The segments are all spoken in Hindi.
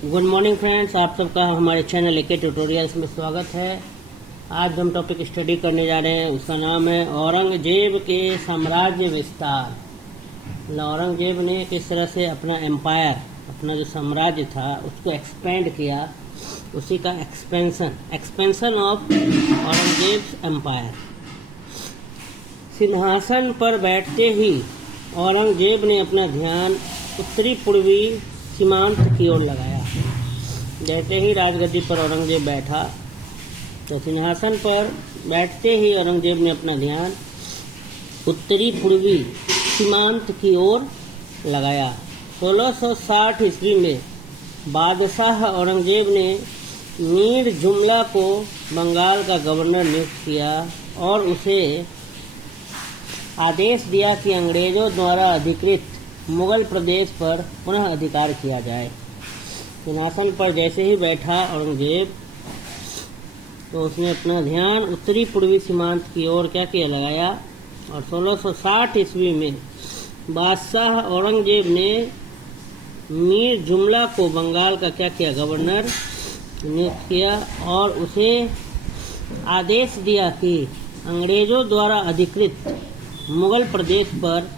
गुड मॉर्निंग फ्रेंड्स, आप सबका हमारे चैनल एके ट्यूटोरियल्स में स्वागत है। आज हम टॉपिक स्टडी करने जा रहे हैं, उसका नाम है औरंगजेब के साम्राज्य विस्तार। औरंगजेब ने किस तरह से अपना एम्पायर, अपना जो साम्राज्य था उसको एक्सपेंड किया, उसी का एक्सपेंशन ऑफ औरंगजेब एम्पायर। सिंहासन पर बैठते ही औरंगजेब ने अपना ध्यान उत्तरी पूर्वी सीमांत की ओर लगाया। जैसे ही राजगद्दी पर औरंगजेब बैठा तो सिंहासन पर बैठते ही औरंगजेब ने अपना ध्यान उत्तरी पूर्वी सीमांत की ओर लगाया। 1660 ईस्वी में बादशाह औरंगजेब ने मीर जुमला को बंगाल का गवर्नर नियुक्त किया और उसे आदेश दिया कि अंग्रेजों द्वारा अधिकृत मुगल प्रदेश पर पुनः अधिकार किया जाए। सिंहासन पर जैसे ही बैठा औरंगजेब तो उसने अपना ध्यान उत्तरी पूर्वी सीमांत की ओर लगाया और 1660 ईस्वी में बादशाह औरंगजेब ने मीर जुमला को बंगाल का गवर्नर नियुक्त किया और उसे आदेश दिया कि अंग्रेजों द्वारा अधिकृत मुगल प्रदेश पर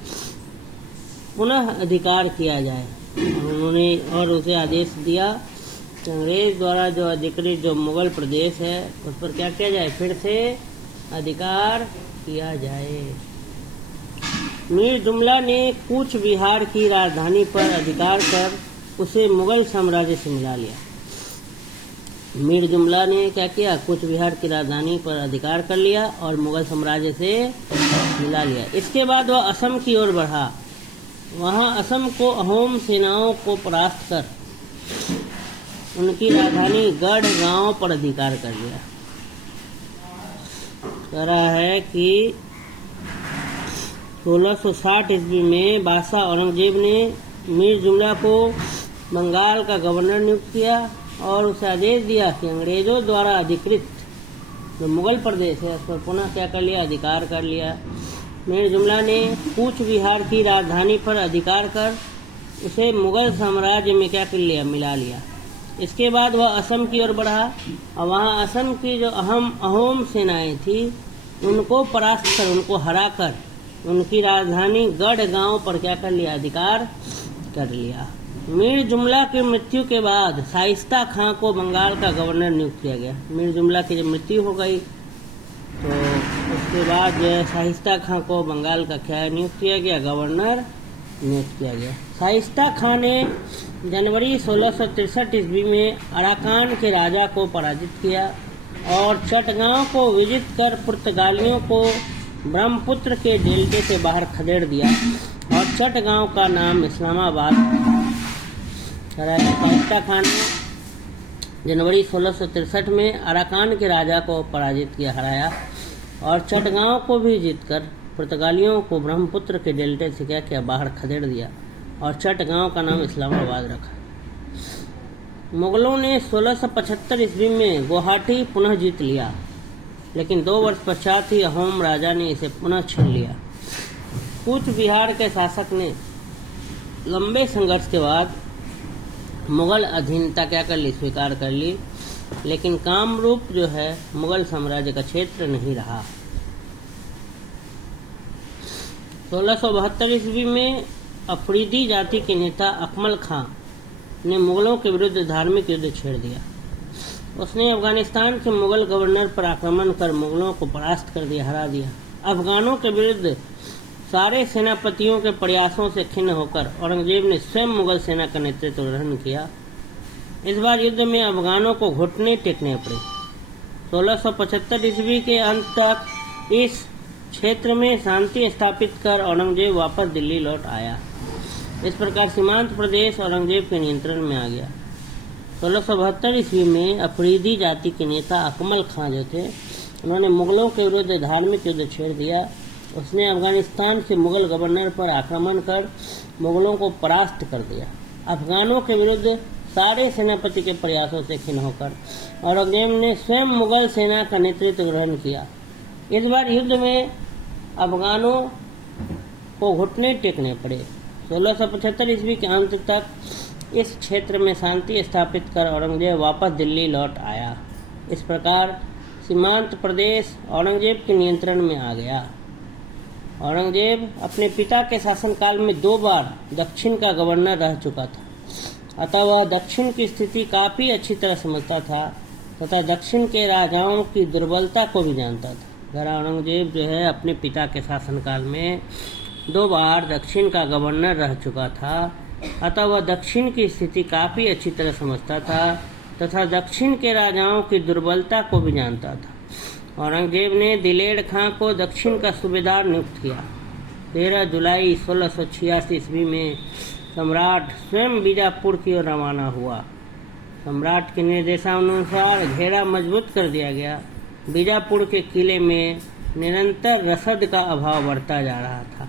पुनः अधिकार किया जाए। उन्होंने और उसे आदेश दिया कि अंग्रेज द्वारा जो अधिकृत जो मुगल प्रदेश है उस पर क्या किया जाए, फिर से अधिकार किया जाए। मीर जुमला ने कूच बिहार की राजधानी पर अधिकार कर उसे मुगल साम्राज्य से मिला लिया। मीर जुमला ने क्या किया, कूच बिहार की राजधानी पर अधिकार कर लिया और मुगल साम्राज्य से मिला लिया। इसके बाद वह असम की ओर बढ़ा। वहां असम को अहोम सेनाओं को परास्त कर उनकी राजधानी गढ़ गांव पर अधिकार कर लिया। कह रहा है कि 1660 ईस्वी में बादशाह औरंगजेब ने मीर जुमला को बंगाल का गवर्नर नियुक्त किया और उसे आदेश दिया कि अंग्रेजों द्वारा अधिकृत जो मुगल प्रदेश है उस पर पुनः क्या कर लिया, अधिकार कर लिया। मीर जुमला ने कूच बिहार की राजधानी पर अधिकार कर उसे मुगल साम्राज्य में क्या कर लिया, मिला लिया। इसके बाद वह असम की ओर बढ़ा और वहाँ असम की जो अहोम सेनाएं थी उनको परास्त कर, उनको हरा कर उनकी राजधानी गढ़ गांव पर क्या कर लिया, अधिकार कर लिया। मीर जुमला की मृत्यु के बाद शाइस्ता खां को बंगाल का गवर्नर नियुक्त किया गया। मीर जुमला की जब मृत्यु हो गई तो उसके बाद शाइस्ता खां को बंगाल का नियुक्त किया गया, गवर्नर नियुक्त किया गया। शाइस्ता खां ने जनवरी 1663 ईस्वी में अराकान के राजा को पराजित किया और चटगांव को विजित कर पुर्तगालियों को ब्रह्मपुत्र के डेल्टे से बाहर खदेड़ दिया और चटगांव का नाम इस्लामाबाद। शाइस्ता खां ने जनवरी 1663 में अराकान के राजा को पराजित किया, हराया और चटगांव को भी जीतकर पुर्तगालियों को ब्रह्मपुत्र के डेल्टे से क्या किया, बाहर खदेड़ दिया और चटगांव का नाम इस्लामाबाद रखा। मुगलों ने 1675 ईस्वी में गुवाहाटी पुनः जीत लिया, लेकिन 2 वर्ष पश्चात ही अहोम राजा ने इसे पुनः छीन लिया। कूच बिहार के शासक ने लंबे संघर्ष के बाद मुगल अधीनता क्या कर ली, स्वीकार कर ली, लेकिन कामरूप जो है मुगल साम्राज्य का क्षेत्र नहीं रहा। 1672 ईस्वी में अफरीदी जाति के नेता अकमल खां ने मुगलों के विरुद्ध धार्मिक युद्ध छेड़ दिया। उसने अफगानिस्तान के मुगल गवर्नर पर आक्रमण कर मुगलों को परास्त कर दिया, हरा दिया। अफगानों के विरुद्ध सारे सेनापतियों के प्रयासों से खिन्न होकर औरंगजेब ने स्वयं मुगल सेना का नेतृत्व ग्रहण किया। इस बार युद्ध में अफगानों को घुटने टेकने पड़े। 1675 ईस्वी के अंत तक इस क्षेत्र में शांति स्थापित कर औरंगजेब वापस दिल्ली लौट आया। इस प्रकार सीमांत प्रदेश औरंगजेब के नियंत्रण में आ गया। 1672 ईस्वी में अफरीदी जाति के नेता अकमल खां जो थे, उन्होंने मुगलों के विरुद्ध धार्मिक युद्ध छेड़ दिया। उसने अफगानिस्तान के मुगल गवर्नर पर आक्रमण कर मुगलों को परास्त कर दिया। अफगानों के विरुद्ध सारे सेनापति के प्रयासों से खिन्न होकर औरंगजेब ने स्वयं मुगल सेना का नेतृत्व ग्रहण किया। इस बार युद्ध में अफगानों को घुटने टेकने पड़े। 1675 ईस्वी के अंत तक इस क्षेत्र में शांति स्थापित कर औरंगजेब वापस दिल्ली लौट आया। इस प्रकार सीमांत प्रदेश औरंगजेब के नियंत्रण में आ गया। औरंगजेब अपने पिता के शासनकाल में 2 बार दक्षिण का गवर्नर रह चुका था, अतः वह दक्षिण की स्थिति काफ़ी अच्छी तरह समझता था तथा दक्षिण के राजाओं की दुर्बलता को भी जानता था। अगर औरंगजेब जो है अपने पिता के शासनकाल में 2 बार दक्षिण का गवर्नर रह चुका था, अतः वह दक्षिण की स्थिति काफ़ी अच्छी तरह समझता था तथा दक्षिण के राजाओं की दुर्बलता को भी जानता था। औरंगजेब ने दिलेर खां को दक्षिण का सूबेदार नियुक्त किया। 13 जुलाई 1686 ईस्वी में सम्राट स्वयं बीजापुर की ओर रवाना हुआ। सम्राट के निर्देशानुसार घेरा मजबूत कर दिया गया। बीजापुर के किले में निरंतर रसद का अभाव बढ़ता जा रहा था,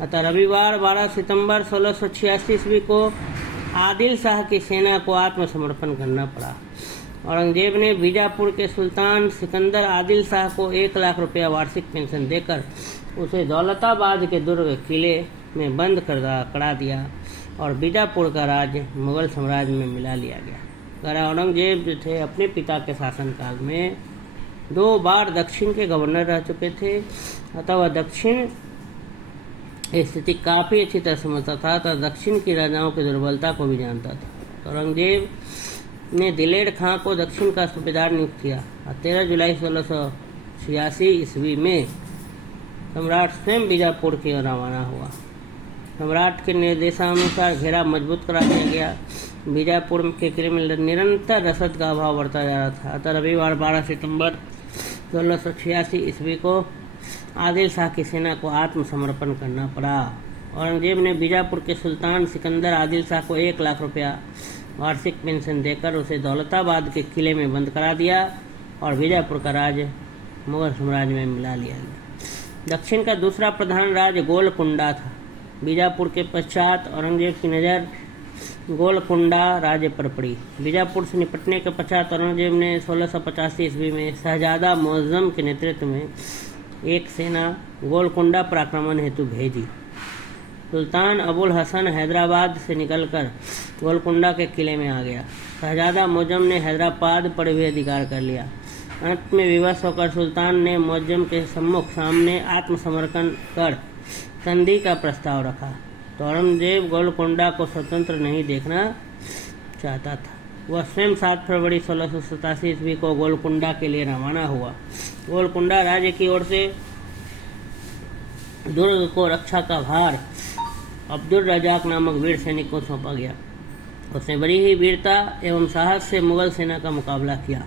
अतः रविवार 12 सितंबर 1686 ईस्वी को आदिल शाह की सेना को आत्मसमर्पण करना पड़ा। औरंगजेब ने बीजापुर के सुल्तान सिकंदर आदिल शाह को 1 लाख रुपया वार्षिक पेंशन देकर उसे दौलताबाद के दुर्ग किले में बंद करा दिया और बीजापुर का राज्य मुगल साम्राज्य में मिला लिया गया। अगर औरंगजेब जो थे अपने पिता के शासनकाल में 2 बार दक्षिण के गवर्नर रह चुके थे, अतः वह दक्षिण स्थिति काफ़ी अच्छी तरह समझता था तथा दक्षिण की राजाओं की दुर्बलता को भी जानता था। औरंगजेब ने दिलेर खां को दक्षिण का सूबेदार नियुक्त किया और 13 जुलाई 1686 ईस्वी में सम्राट स्वयं बीजापुर की ओर रवाना हुआ। सम्राट के निर्देशानुसार घेरा मजबूत करा दिया गया। बीजापुर के किले में निरंतर रसद का अभाव बढ़ता जा रहा था, अतः रविवार 12 सितंबर 1686 ईस्वी को आदिल शाह की सेना को आत्मसमर्पण करना पड़ा। औरंगजेब ने बीजापुर के सुल्तान सिकंदर आदिल शाह को 1 लाख रुपया वार्षिक पेंशन देकर उसे दौलताबाद के किले में बंद करा दिया और बीजापुर का राज्य मुगल साम्राज्य में मिला लिया गया। दक्षिण का दूसरा प्रधान राज्य गोलकुंडा था। बीजापुर के पश्चात औरंगजेब की नज़र गोलकुंडा राज्य पर पड़ी। बीजापुर से निपटने के पश्चात औरंगजेब ने 1685 ईस्वी में शहजादा मुअज्जम के नेतृत्व में एक सेना गोलकुंडा पर आक्रमण हेतु भेजी। सुल्तान अबुल हसन हैदराबाद से निकलकर गोलकुंडा के किले में आ गया। शहजादा मुअज्जम ने हैदराबाद पर भी अधिकार कर लिया। अंत में विवश होकर सुल्तान ने मुअज्जम के सामने आत्मसमर्पण कर संधि का प्रस्ताव रखा, तो औरंगजेब गोलकुंडा को स्वतंत्र नहीं देखना चाहता था। वह स्वयं 7 फरवरी 1687 ईस्वी को गोलकुंडा के लिए रवाना हुआ। गोलकुंडा राज्य की ओर से दुर्ग को रक्षा का भार अब्दुल रजाक नामक वीर सैनिक को सौंपा गया। उसने बड़ी ही वीरता एवं साहस से मुगल सेना का मुकाबला किया।